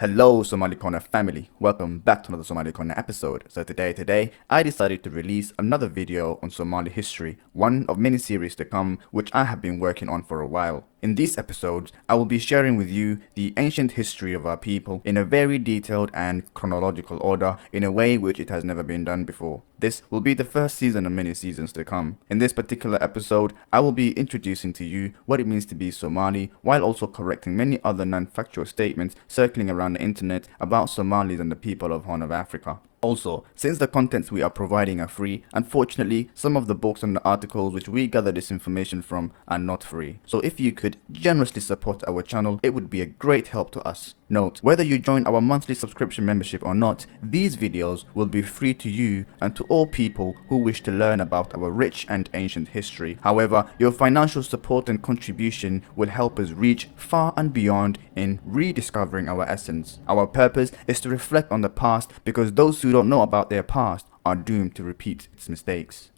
Hello Somali Corner family, welcome back to another Somali Corner episode. So today I decided to release another video on Somali history, one of many series to come which I have been working on for a while. In these episodes, I will be sharing with you the ancient history of our people in a very detailed and chronological order in a way which it has never been done before. This will be the first season of many seasons to come. In this particular episode, I will be introducing to you what it means to be Somali while also correcting many other non-factual statements circling around the internet about Somalis and the people of Horn of Africa. Also, since the contents we are providing are free, unfortunately, some of the books and the articles which we gather this information from are not free. So if you could generously support our channel, it would be a great help to us. Note, whether you join our monthly subscription membership or not, these videos will be free to you and to all people who wish to learn about our rich and ancient history. However, your financial support and contribution will help us reach far and beyond in rediscovering our essence. Our purpose is to reflect on the past because those who don't know about their past are doomed to repeat its mistakes.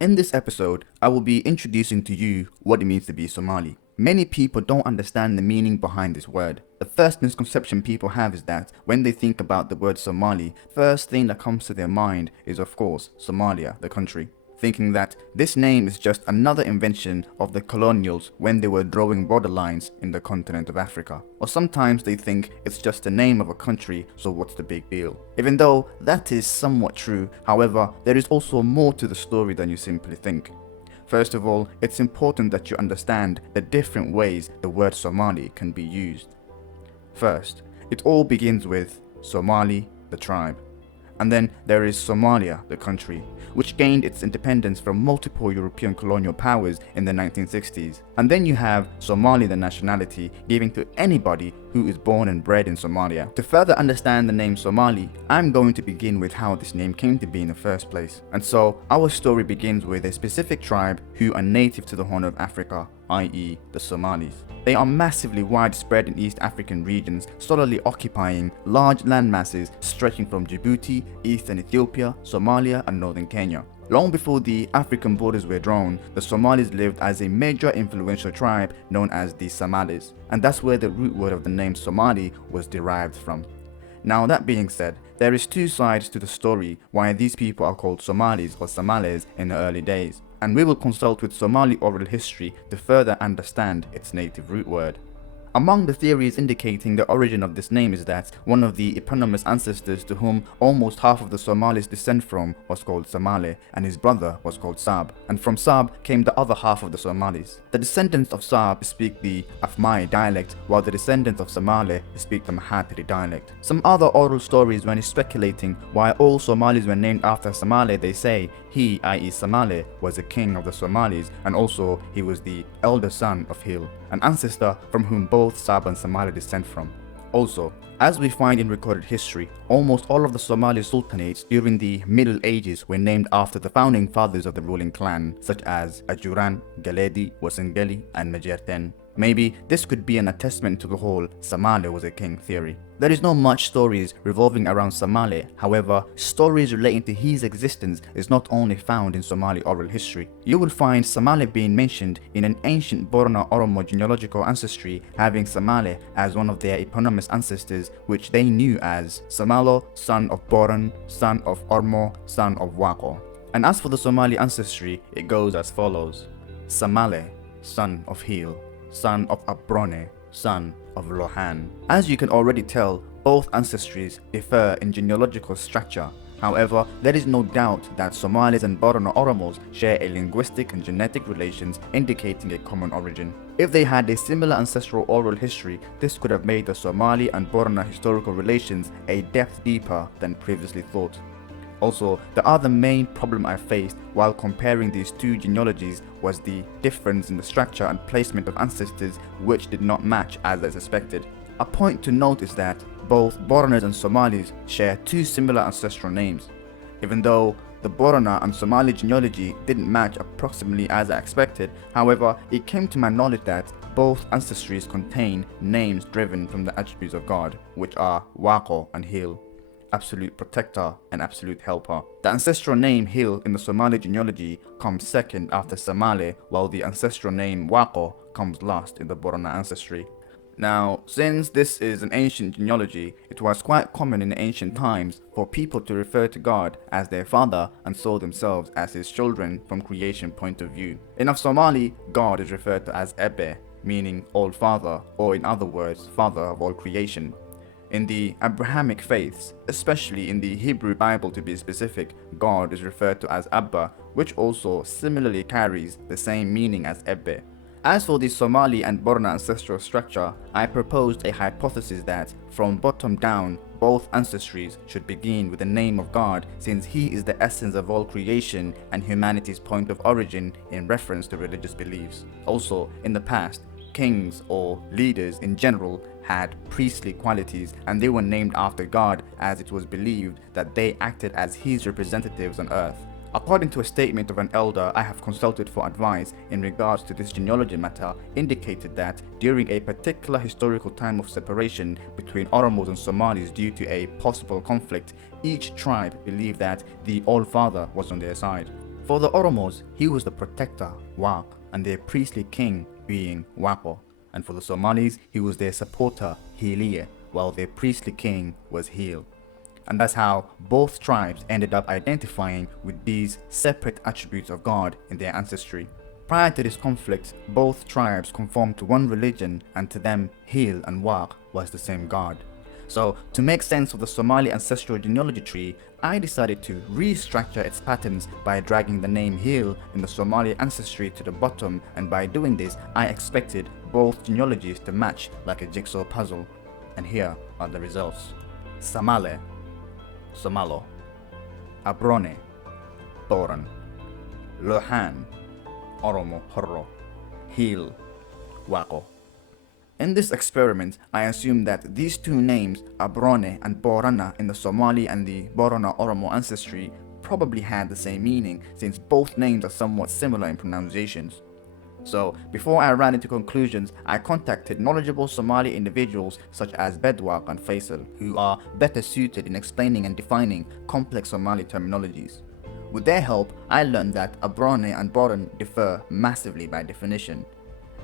In this episode, I will be introducing to you what it means to be Somali. Many people don't understand the meaning behind this word. The first misconception people have is that when they think about the word Somali, first thing that comes to their mind is of course Somalia, the country, thinking that this name is just another invention of the colonials when they were drawing borderlines in the continent of Africa. Or sometimes they think it's just the name of a country, so what's the big deal? Even though that is somewhat true, however, there is also more to the story than you simply think. First of all, it's important that you understand the different ways the word Somali can be used. First, it all begins with Somali, the tribe. And then there is Somalia, the country, which gained its independence from multiple European colonial powers in the 1960s. And then you have Somali, the nationality, given to anybody who is born and bred in Somalia. To further understand the name Somali, I'm going to begin with how this name came to be in the first place. And so, our story begins with a specific tribe who are native to the Horn of Africa, i.e. the Somalis. They are massively widespread in East African regions, solidly occupying large land masses stretching from Djibouti, eastern Ethiopia, Somalia and northern Kenya. Long before the African borders were drawn, the Somalis lived as a major influential tribe known as the Somalis, and that's where the root word of the name Somali was derived from. Now that being said, there is two sides to the story why these people are called Somalis or Somales in the early days, and we will consult with Somali oral history to further understand its native root word. Among the theories indicating the origin of this name is that one of the eponymous ancestors to whom almost half of the Somalis descend from was called Somali, and his brother was called Sab, and from Sab came the other half of the Somalis. The descendants of Sab speak the Afmai dialect, while the descendants of Somali speak the Mahatri dialect. Some other oral stories when speculating why all Somalis were named after Somali, they say he, i.e. Somali, was the king of the Somalis, and also he was the elder son of Hil, an ancestor from whom both Sab and Somali descend from. Also, as we find in recorded history, almost all of the Somali sultanates during the Middle Ages were named after the founding fathers of the ruling clan, such as Ajuran, Galedi, Wasengeli, and Majerten. Maybe this could be an attestment to the whole Somali was a king theory. There is not much stories revolving around Somali, however, stories relating to his existence is not only found in Somali oral history. You will find Somali being mentioned in an ancient Borno Oromo genealogical ancestry having Somali as one of their eponymous ancestors, which they knew as Samalo, son of Boron, son of Ormo, son of Wako. And as for the Somali ancestry, it goes as follows: Samale, son of Hil, son of Abrone, son of Lohan. As you can already tell, both ancestries differ in genealogical structure. However, there is no doubt that Somalis and Borno Oromos share a linguistic and genetic relations indicating a common origin. If they had a similar ancestral oral history, this could have made the Somali and Borno historical relations a depth deeper than previously thought. Also, the other main problem I faced while comparing these two genealogies was the difference in the structure and placement of ancestors, which did not match as I suspected. A point to note is that both Borners and Somalis share two similar ancestral names. Even though the Borona and Somali genealogy didn't match approximately as I expected, however, it came to my knowledge that both ancestries contain names driven from the attributes of God, which are Wako and Hil, absolute protector and absolute helper. The ancestral name Hil in the Somali genealogy comes second after Somali, while the ancestral name Wako comes last in the Borona ancestry. Now, since this is an ancient genealogy, it was quite common in ancient times for people to refer to God as their father and saw themselves as his children from creation point of view. In Somali, God is referred to as Ebe, meaning all father, or in other words, father of all creation. In the Abrahamic faiths, especially in the Hebrew Bible to be specific, God is referred to as Abba, which also similarly carries the same meaning as Ebe. As for the Somali and Borna ancestral structure, I proposed a hypothesis that, from bottom down, both ancestries should begin with the name of God, since He is the essence of all creation and humanity's point of origin in reference to religious beliefs. Also, in the past, kings or leaders in general had priestly qualities, and they were named after God, as it was believed that they acted as His representatives on earth. According to a statement of an elder I have consulted for advice in regards to this genealogy matter, indicated that during a particular historical time of separation between Oromos and Somalis due to a possible conflict, each tribe believed that the All-Father was on their side. For the Oromos, he was the protector, Waq, and their priestly king being Waqo, and for the Somalis, he was their supporter, Hilie, while their priestly king was Hil. And that's how both tribes ended up identifying with these separate attributes of God in their ancestry. Prior to this conflict, both tribes conformed to one religion, and to them, Hil and Waq was the same God. So, to make sense of the Somali ancestral genealogy tree, I decided to restructure its patterns by dragging the name Hil in the Somali ancestry to the bottom, and by doing this, I expected both genealogies to match like a jigsaw puzzle. And here are the results. Samale, Somalo, Abrone, Boran, Lohan, Oromo Horro, Hil, Waqo. In this experiment, I assumed that these two names, Abrone and Borana in the Somali and the Borana Oromo ancestry, probably had the same meaning, since both names are somewhat similar in pronunciations. So, before I ran into conclusions, I contacted knowledgeable Somali individuals such as Bedwaq and Faisal, who are better suited in explaining and defining complex Somali terminologies. With their help, I learned that Abrone and Boran differ massively by definition.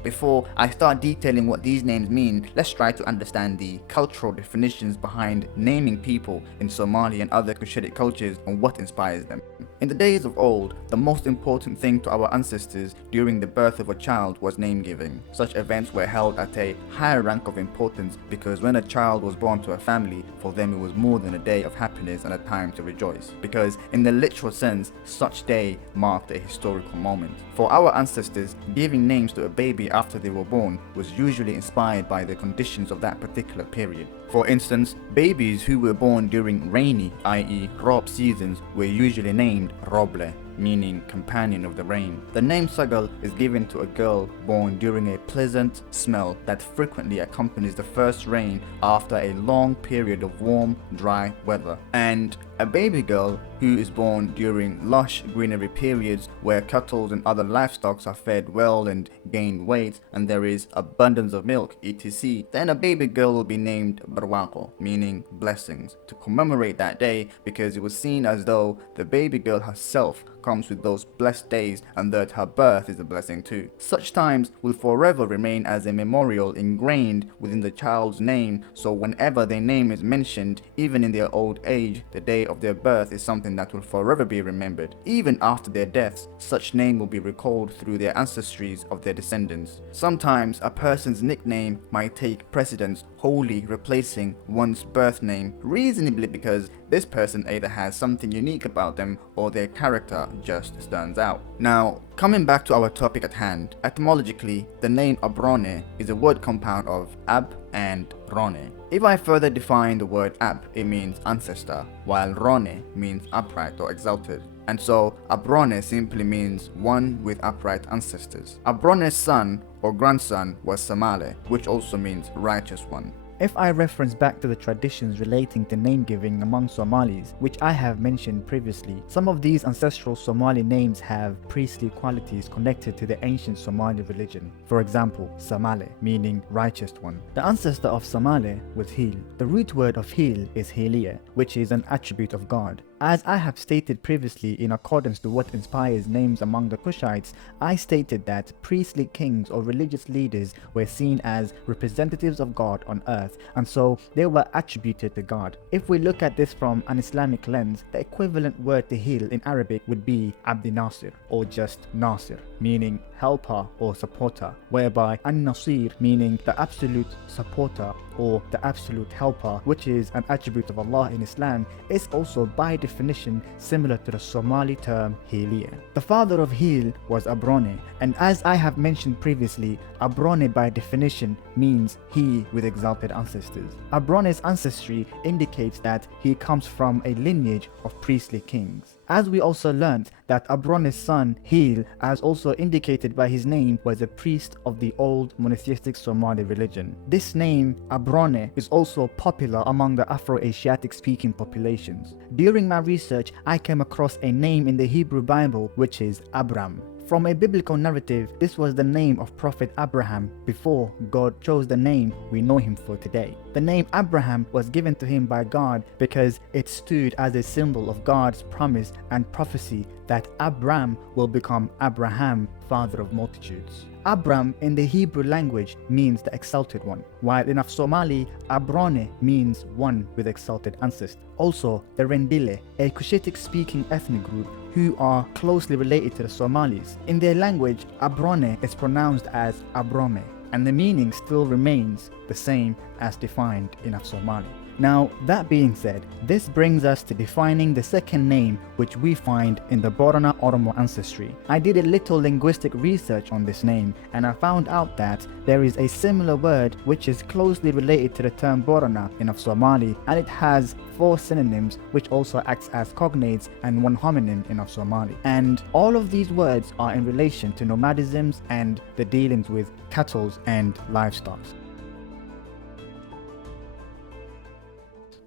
Before I start detailing what these names mean, let's try to understand the cultural definitions behind naming people in Somali and other Cushitic cultures and what inspires them. In the days of old, the most important thing to our ancestors during the birth of a child was name giving. Such events were held at a higher rank of importance because when a child was born to a family, for them it was more than a day of happiness and a time to rejoice. Because in the literal sense, such day marked a historical moment. For our ancestors, giving names to a baby after they were born was usually inspired by the conditions of that particular period. For instance, babies who were born during rainy, i.e. rob seasons, were usually named Roble, meaning companion of the rain. The name Sagal is given to a girl born during a pleasant smell that frequently accompanies the first rain after a long period of warm, dry weather. And a baby girl who is born during lush greenery periods where cattle and other livestock are fed well and gain weight and there is abundance of milk, etc. Then a baby girl will be named Barwako, meaning blessings, to commemorate that day because it was seen as though the baby girl herself comes with those blessed days and that her birth is a blessing too. Such times will forever remain as a memorial ingrained within the child's name, so whenever their name is mentioned, even in their old age, the day of their birth is something that will forever be remembered. Even after their deaths, such name will be recalled through their ancestries of their descendants. Sometimes a person's nickname might take precedence, wholly replacing one's birth name, reasonably because this person either has something unique about them or their character just stands out. Now, coming back to our topic at hand, etymologically, the name Abrone is a word compound of Ab and Rone. If I further define the word Ab, it means ancestor, while Rone means upright or exalted. And so, Abrone simply means one with upright ancestors. Abrone's son or grandson was Samale, which also means righteous one. If I reference back to the traditions relating to name giving among Somalis, which I have mentioned previously, some of these ancestral Somali names have priestly qualities connected to the ancient Somali religion. For example, Samale, meaning righteous one. The ancestor of Samale was Hil. The root word of Hil is Hilie, which is an attribute of God. As I have stated previously, in accordance to what inspires names among the Kushites, I stated that priestly kings or religious leaders were seen as representatives of God on earth, and so they were attributed to God. If we look at this from an Islamic lens, the equivalent word to heal in Arabic would be Abdi Nasir, or just Nasir, meaning helper or supporter, whereby An-Nasir meaning the absolute supporter or the absolute helper, which is an attribute of Allah in Islam, is also by definition similar to the Somali term Helia. The father of Heel was Abrone, and as I have mentioned previously, Abrone by definition means he with exalted ancestors. Abrone's ancestry indicates that he comes from a lineage of priestly kings. As we also learnt that Abrone's son Heel, as also indicated by his name, was a priest of the old monotheistic Somali religion. This name Abrone is also popular among the Afro-Asiatic speaking populations. During my research, I came across a name in the Hebrew Bible which is Abram. From a biblical narrative, this was the name of Prophet Abraham before God chose the name we know him for today. The name Abraham was given to him by God because it stood as a symbol of God's promise and prophecy that Abram will become Abraham, father of multitudes. Abram in the Hebrew language means the exalted one, while in Somali, Abrone means one with exalted ancestors. Also, the Rendile, a Cushitic speaking ethnic group who are closely related to the Somalis. In their language, Abrone is pronounced as Abrome, and the meaning still remains the same as defined in Somali. Now, that being said, this brings us to defining the second name which we find in the Borana Oromo ancestry. I did a little linguistic research on this name, and I found out that there is a similar word which is closely related to the term Borana in Somali, and it has 4 synonyms which also acts as cognates and 1 homonym in Somali. And all of these words are in relation to nomadisms and the dealings with cattle and livestock.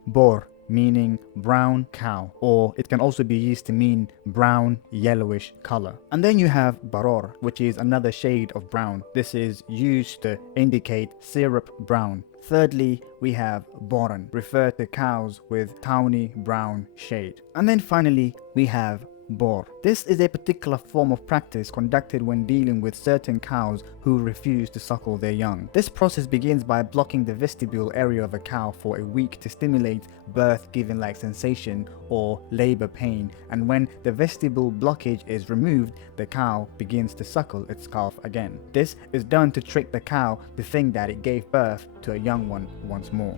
Bor meaning brown cow, or it can also be used to mean brown yellowish color. And then you have baror, which is another shade of brown. This is used to indicate syrup brown. Thirdly, we have boran, refer to cows with tawny brown shade. And then finally, we have bor. This is a particular form of practice conducted when dealing with certain cows who refuse to suckle their young. This process begins by blocking the vestibule area of a cow for a week to stimulate birth-giving like sensation or labor pain, and when the vestibule blockage is removed, the cow begins to suckle its calf again. This is done to trick the cow to think that it gave birth to a young one once more.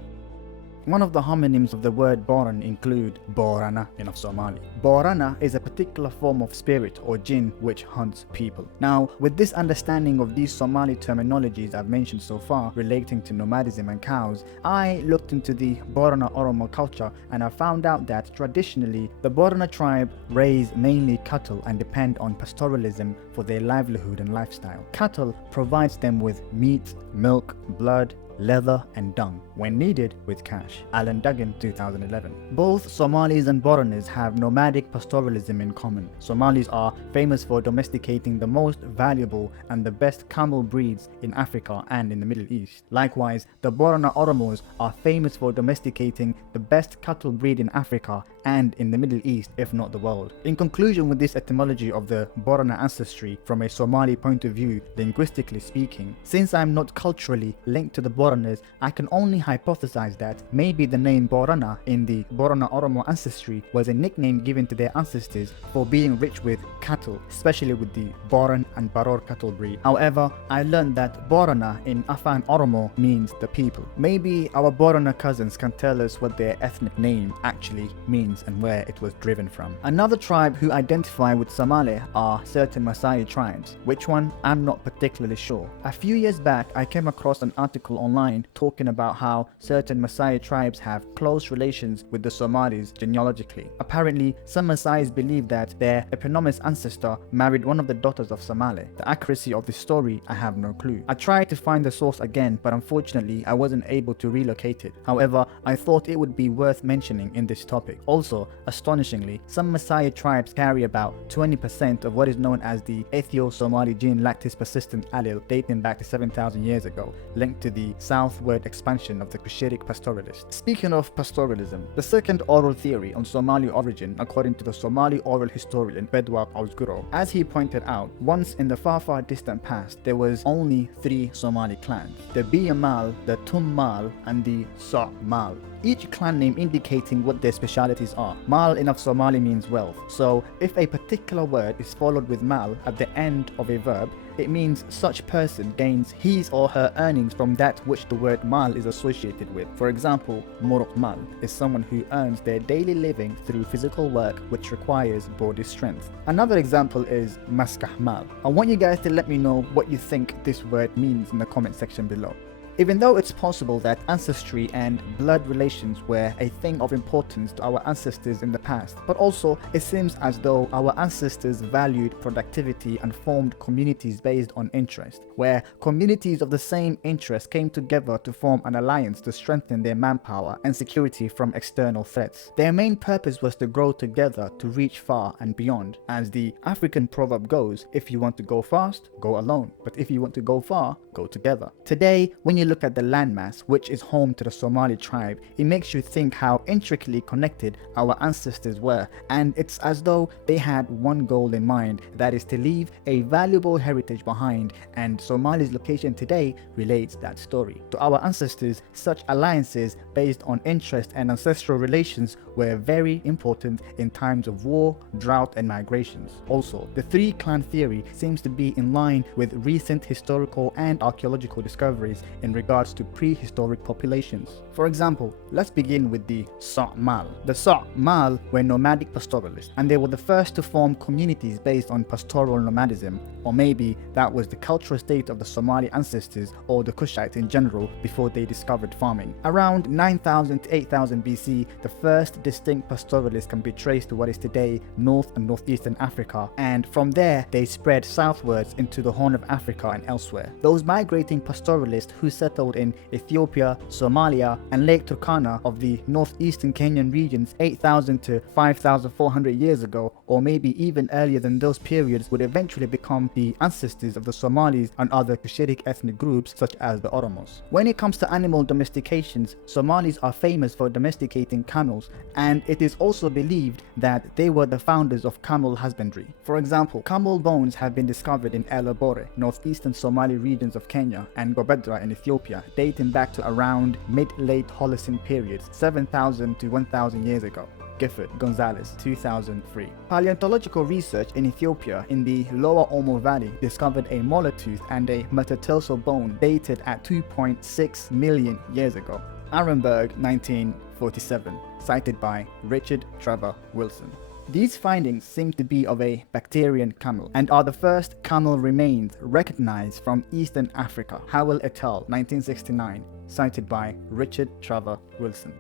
One of the homonyms of the word Boran include Borana in Somali. Borana is a particular form of spirit or jinn which hunts people. Now, with this understanding of these Somali terminologies I've mentioned so far relating to nomadism and cows, I looked into the Borana Oromo culture, and I found out that traditionally the Borana tribe raise mainly cattle and depend on pastoralism for their livelihood and lifestyle. Cattle provides them with meat, milk, blood, leather and dung, when needed with cash. Alan Duggan, 2011. Both Somalis and Boranas have nomadic pastoralism in common. Somalis are famous for domesticating the most valuable and the best camel breeds in Africa and in the Middle East. Likewise, the Borana Oromos are famous for domesticating the best cattle breed in Africa and in the Middle East, if not the world. In conclusion with this etymology of the Borana ancestry from a Somali point of view, linguistically speaking, since I'm not culturally linked to the Boranas, I can only hypothesize that maybe the name Borana in the Borana Oromo ancestry was a nickname given to their ancestors for being rich with cattle, especially with the Boran and Baror cattle breed. However, I learned that Borana in Afan Oromo means the people. Maybe our Borana cousins can tell us what their ethnic name actually means and where it was driven from. Another tribe who identify with Somali are certain Maasai tribes. Which one? I'm not particularly sure. A few years back, I came across an article online talking about how certain Maasai tribes have close relations with the Somalis genealogically. Apparently, some Maasais believe that their eponymous ancestor married one of the daughters of Somali. The accuracy of this story, I have no clue. I tried to find the source again, but unfortunately, I wasn't able to relocate it. However, I thought it would be worth mentioning in this topic. Also, astonishingly, some Maasai tribes carry about 20% of what is known as the Ethio-Somali gene lactis persistent allele dating back to 7,000 years ago, linked to the southward expansion of of the Cushitic pastoralists. Speaking of pastoralism, the second oral theory on Somali origin, according to the Somali oral historian Bedwaq Ausguro, as he pointed out, once in the far distant past, there was only 3 Somali clans: the Biyamal, the Tummal, and the So'mal. Each clan name indicating what their specialities are. Mal in Somali means wealth, so if a particular word is followed with mal at the end of a verb, it means such person gains his or her earnings from that which the word mal is associated with. For example, Morok mal is someone who earns their daily living through physical work which requires body strength. Another example is Maskah mal. I want you guys to let me know what you think this word means in the comment section below. Even though it's possible that ancestry and blood relations were a thing of importance to our ancestors in the past, but also it seems as though our ancestors valued productivity and formed communities based on interest, where communities of the same interest came together to form an alliance to strengthen their manpower and security from external threats. Their main purpose was to grow together to reach far and beyond. As the African proverb goes, if you want to go fast, go alone, but if you want to go far, go together. Today, when you look at the landmass, which is home to the Somali tribe, it makes you think how intricately connected our ancestors were, and it's as though they had one goal in mind, that is to leave a valuable heritage behind, and Somali's location today relates that story. To our ancestors, such alliances based on interest and ancestral relations were very important in times of war, drought, and migrations. Also, the 3-clan theory seems to be in line with recent historical and archaeological discoveries in regards to prehistoric populations. For example, let's begin with the So'mal. The So'mal were nomadic pastoralists, and they were the first to form communities based on pastoral nomadism, or maybe that was the cultural state of the Somali ancestors or the Kushites in general before they discovered farming. Around 9000 to 8000 BC, the first distinct pastoralists can be traced to what is today North and Northeastern Africa, and from there they spread southwards into the Horn of Africa and elsewhere. Those migrating pastoralists who settled in Ethiopia, Somalia, and Lake Turkana of the northeastern Kenyan regions 8,000 to 5,400 years ago, or maybe even earlier than those periods, would eventually become the ancestors of the Somalis and other Cushitic ethnic groups such as the Oromos. When it comes to animal domestications, Somalis are famous for domesticating camels, and it is also believed that they were the founders of camel husbandry. For example, camel bones have been discovered in El Abore, northeastern Somali regions of Kenya, and Gobedra in Ethiopia, dating back to around mid-late Holocene periods, 7,000 to 1,000 years ago. Gifford, Gonzalez, 2003. Paleontological research in Ethiopia in the Lower Omo Valley discovered a molar tooth and a metatarsal bone dated at 2.6 million years ago. Arenberg, 1947, cited by Richard Trevor Wilson. These findings seem to be of a Bactrian camel and are the first camel remains recognized from Eastern Africa. Howell et al., 1969, cited by Richard Trevor Wilson.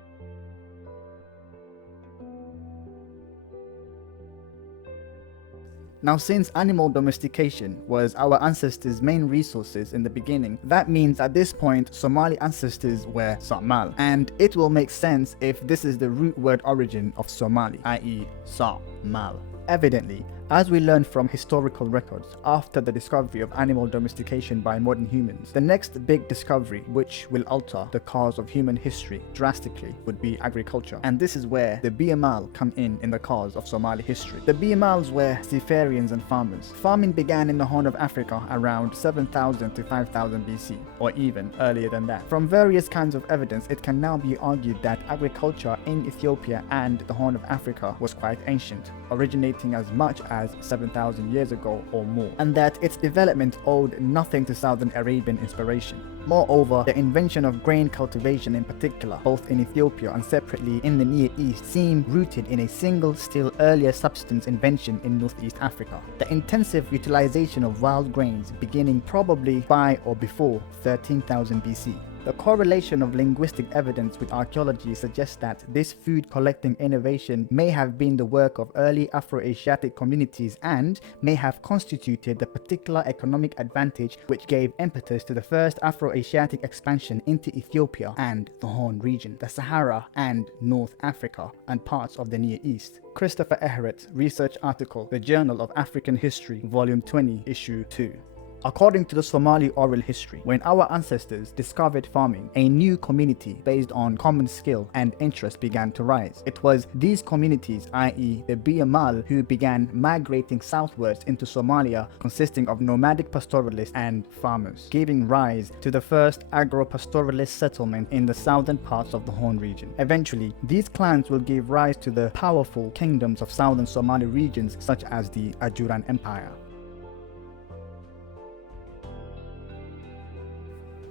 Now, since animal domestication was our ancestors' main resources in the beginning, that means at this point Somali ancestors were So'mal, and it will make sense if this is the root word origin of Somali, i.e. So'mal. Evidently, as we learn from historical records, after the discovery of animal domestication by modern humans, the next big discovery which will alter the course of human history drastically would be agriculture. And this is where the Biyamal come in the cause of Somali history. The Biyamals were seafarers and farmers. Farming began in the Horn of Africa around 7,000 to 5,000 BC, or even earlier than that. From various kinds of evidence, it can now be argued that agriculture in Ethiopia and the Horn of Africa was quite ancient, originating as much as 7,000 years ago or more, and that its development owed nothing to Southern Arabian inspiration. Moreover, the invention of grain cultivation in particular, both in Ethiopia and separately in the Near East, seem rooted in a single, still earlier substance invention in Northeast Africa: the intensive utilization of wild grains beginning probably by or before 13,000 BC. The correlation of linguistic evidence with archaeology suggests that this food collecting innovation may have been the work of early Afro-Asiatic communities and may have constituted the particular economic advantage which gave impetus to the first Afro-Asiatic expansion into Ethiopia and the Horn region, the Sahara and North Africa, and parts of the Near East. Christopher Ehret, research article, The Journal of African History, Volume 20, Issue 2. According to the Somali oral history, when our ancestors discovered farming, a new community based on common skill and interest began to rise. It was these communities, i.e. the Biamal, who began migrating southwards into Somalia, consisting of nomadic pastoralists and farmers, giving rise to the first agro-pastoralist settlement in the southern parts of the Horn region. Eventually, these clans will give rise to the powerful kingdoms of southern Somali regions such as the Ajuran Empire.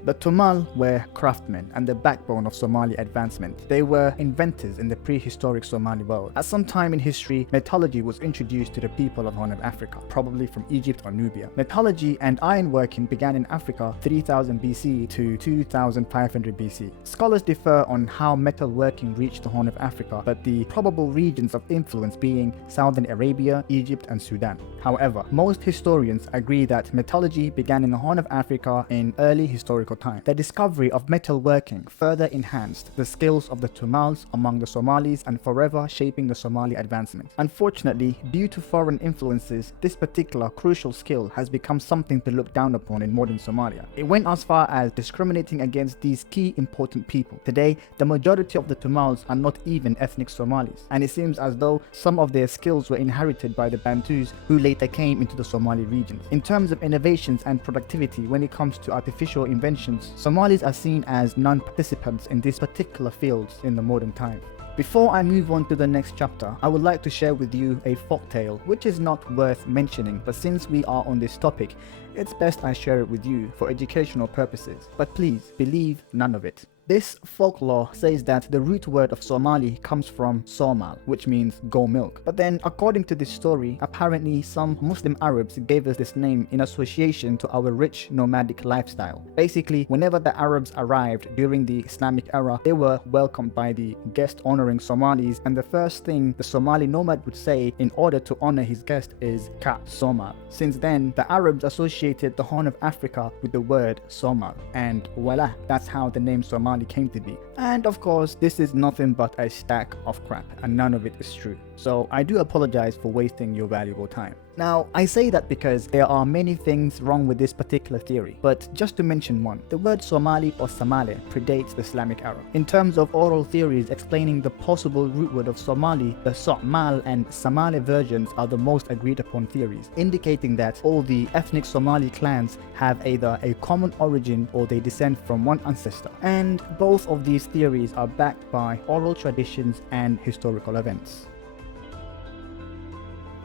The Tumal were craftsmen and the backbone of Somali advancement. They were inventors in the prehistoric Somali world. At some time in history, metallurgy was introduced to the people of Horn of Africa, probably from Egypt or Nubia. Metallurgy and ironworking began in Africa 3000 BC to 2500 BC. Scholars differ on how metalworking reached the Horn of Africa, but the probable regions of influence being Southern Arabia, Egypt and Sudan. However, most historians agree that metallurgy began in the Horn of Africa in early historical time. The discovery of metalworking further enhanced the skills of the Tumals among the Somalis and forever shaping the Somali advancement. Unfortunately, due to foreign influences, this particular crucial skill has become something to look down upon in modern Somalia. It went as far as discriminating against these key important people. Today, the majority of the Tumals are not even ethnic Somalis, and it seems as though some of their skills were inherited by the Bantus who later came into the Somali regions. In terms of innovations and productivity when it comes to artificial inventions, Somalis are seen as non-participants in these particular fields in the modern time. Before I move on to the next chapter, I would like to share with you a folktale which is not worth mentioning, but since we are on this topic, it's best I share it with you for educational purposes. But please believe none of it. This folklore says that the root word of Somali comes from Somal, which means go milk. But then, according to this story, apparently some Muslim Arabs gave us this name in association to our rich nomadic lifestyle. Basically, whenever the Arabs arrived during the Islamic era, they were welcomed by the guest-honoring Somalis, and the first thing the Somali nomad would say in order to honor his guest is Ka Somal. Since then, the Arabs associated the Horn of Africa with the word Somal, and voila, that's how the name Somali came to be. And of course, this is nothing but a stack of crap, and none of it is true. So I do apologize for wasting your valuable time. Now, I say that because there are many things wrong with this particular theory, but just to mention one, the word Somali or Somali predates the Islamic era. In terms of oral theories explaining the possible root word of Somali, the Somal and Somali versions are the most agreed upon theories, indicating that all the ethnic Somali clans have either a common origin or they descend from one ancestor. And both of these theories are backed by oral traditions and historical events.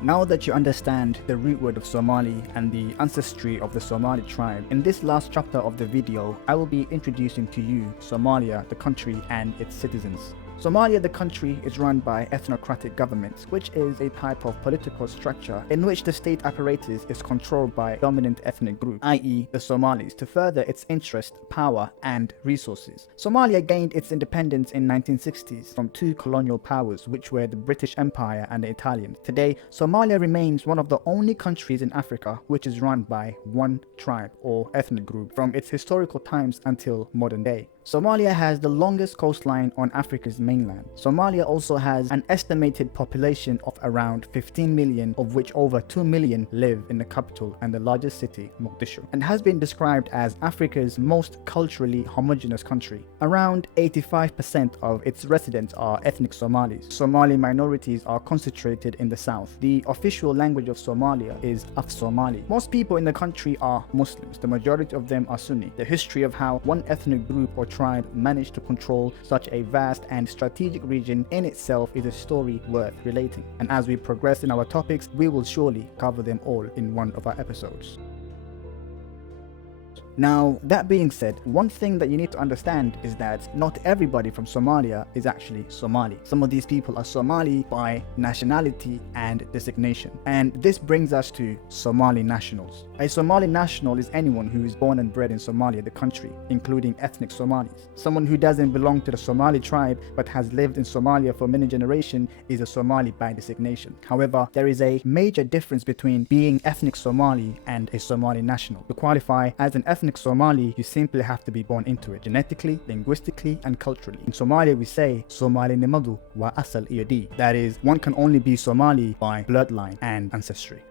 Now that you understand the root word of Somali and the ancestry of the Somali tribe, in this last chapter of the video, I will be introducing to you Somalia, the country, and its citizens. Somalia, the country, is run by ethnocratic governments, which is a type of political structure in which the state apparatus is controlled by a dominant ethnic group, i.e. the Somalis, to further its interest, power, and resources. Somalia gained its independence in 1960s from two colonial powers, which were the British Empire and the Italians. Today, Somalia remains one of the only countries in Africa which is run by one tribe or ethnic group from its historical times until modern day. Somalia has the longest coastline on Africa's mainland. Somalia also has an estimated population of around 15 million, of which over 2 million live in the capital and the largest city, Mogadishu, and has been described as Africa's most culturally homogeneous country. Around 85% of its residents are ethnic Somalis. Somali minorities are concentrated in the south. The official language of Somalia is Somali. Most people in the country are Muslims. The majority of them are Sunni. The history of how one ethnic group or tribe managed to control such a vast and strategic region in itself is a story worth relating. And as we progress in our topics, we will surely cover them all in one of our episodes. Now, that being said, one thing that you need to understand is that not everybody from Somalia is actually Somali. Some of these people are Somali by nationality and designation. And this brings us to Somali nationals. A Somali national is anyone who is born and bred in Somalia, the country, including ethnic Somalis. Someone who doesn't belong to the Somali tribe but has lived in Somalia for many generations is a Somali by designation. However, there is a major difference between being ethnic Somali and a Somali national. To qualify as an ethnic Somali, you simply have to be born into it, genetically, linguistically, and culturally. In Somalia, we say Somali nimadu wa asal iyadi. That is, one can only be Somali by bloodline and ancestry.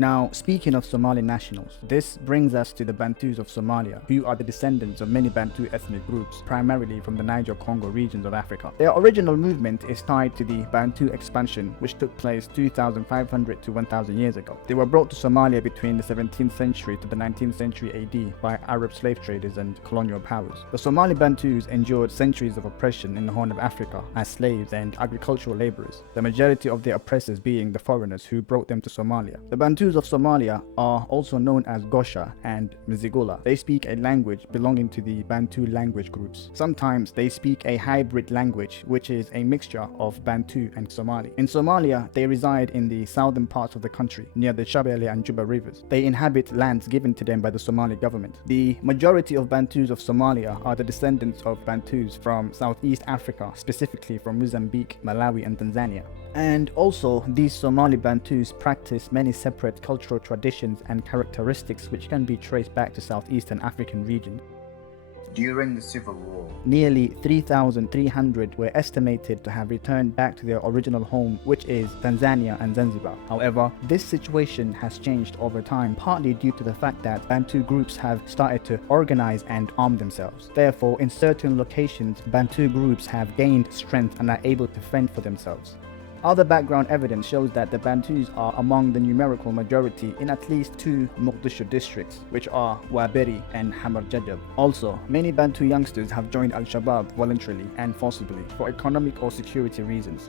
Now, speaking of Somali nationals, this brings us to the Bantus of Somalia, who are the descendants of many Bantu ethnic groups, primarily from the Niger-Congo regions of Africa. Their original movement is tied to the Bantu expansion, which took place 2,500 to 1,000 years ago. They were brought to Somalia between the 17th century to the 19th century AD by Arab slave traders and colonial powers. The Somali Bantus endured centuries of oppression in the Horn of Africa as slaves and agricultural laborers, the majority of their oppressors being the foreigners who brought them to Somalia. The Bantus of Somalia are also known as Gosha and Mzigula. They speak a language belonging to the Bantu language groups. Sometimes they speak a hybrid language, which is a mixture of Bantu and Somali. In Somalia, they reside in the southern parts of the country, near the Shabelle and Juba rivers. They inhabit lands given to them by the Somali government. The majority of Bantus of Somalia are the descendants of Bantus from Southeast Africa, specifically from Mozambique, Malawi, and Tanzania. And also, these Somali Bantus practice many separate cultural traditions and characteristics which can be traced back to Southeastern African regions. During the Civil War, nearly 3,300 were estimated to have returned back to their original home, which is Tanzania and Zanzibar. However, this situation has changed over time, partly due to the fact that Bantu groups have started to organize and arm themselves. Therefore, in certain locations, Bantu groups have gained strength and are able to fend for themselves. Other background evidence shows that the Bantus are among the numerical majority in at least two Mogadishu districts, which are Waberi and Hamar Jajab. Also, many Bantu youngsters have joined Al-Shabaab voluntarily and forcibly for economic or security reasons.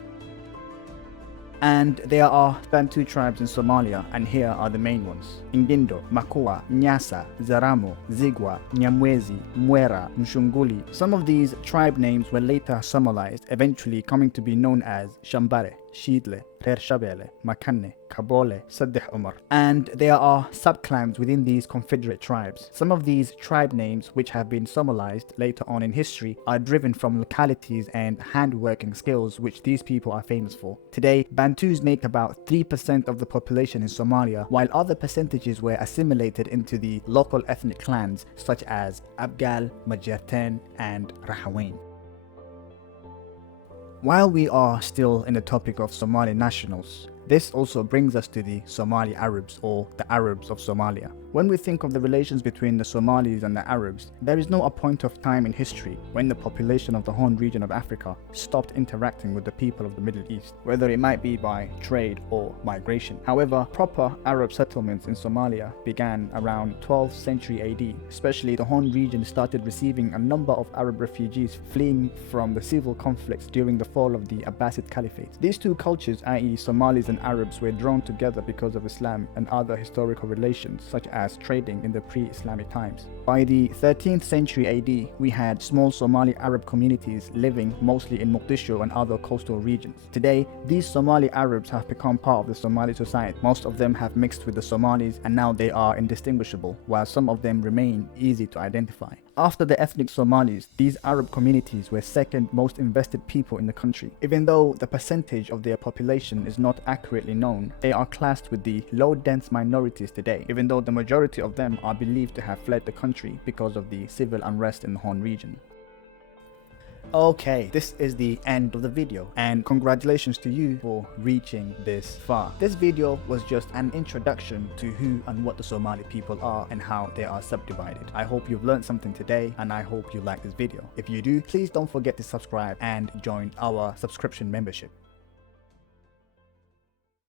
And there are Bantu tribes in Somalia, and here are the main ones: Ingindo, Makua, Nyasa, Zaramo, Zigwa, Nyamwezi, Mwera, Mshunguli. Some of these tribe names were later Somalized, eventually coming to be known as Shambare, Shidle, Rer Shabele, Makane, Kabole, Saddeh Umar. And there are subclans within these confederate tribes. Some of these tribe names, which have been Somalized later on in history, are driven from localities and handworking skills which these people are famous for. Today, Bantus make about 3% of the population in Somalia, while other percentages were assimilated into the local ethnic clans such as Abgal, Majerten, and Rahawain. While we are still in the topic of Somali nationals, this also brings us to the Somali Arabs, or the Arabs of Somalia. When we think of the relations between the Somalis and the Arabs, there is no a point of time in history when the population of the Horn region of Africa stopped interacting with the people of the Middle East, whether it might be by trade or migration. However, proper Arab settlements in Somalia began around 12th century AD. Especially the Horn region started receiving a number of Arab refugees fleeing from the civil conflicts during the fall of the Abbasid Caliphate. These two cultures, i.e. Somalis and Arabs, were drawn together because of Islam and other historical relations such as trading in the pre-Islamic times. By the 13th century AD, we had small Somali Arab communities living mostly in Mogadishu and other coastal regions. Today, these Somali Arabs have become part of the Somali society. Most of them have mixed with the Somalis, and now they are indistinguishable, while some of them remain easy to identify. After the ethnic Somalis, these Arab communities were second most invested people in the country. Even though the percentage of their population is not accurately known, they are classed with the low-dense minorities today, even though the majority of them are believed to have fled the country because of the civil unrest in the Horn region. Okay, this is the end of the video, and congratulations to you for reaching this far. This video was just an introduction to who and what the Somali people are and how they are subdivided. I hope you've learned something today, and I hope you like this video. If you do, please don't forget to subscribe and join our subscription membership.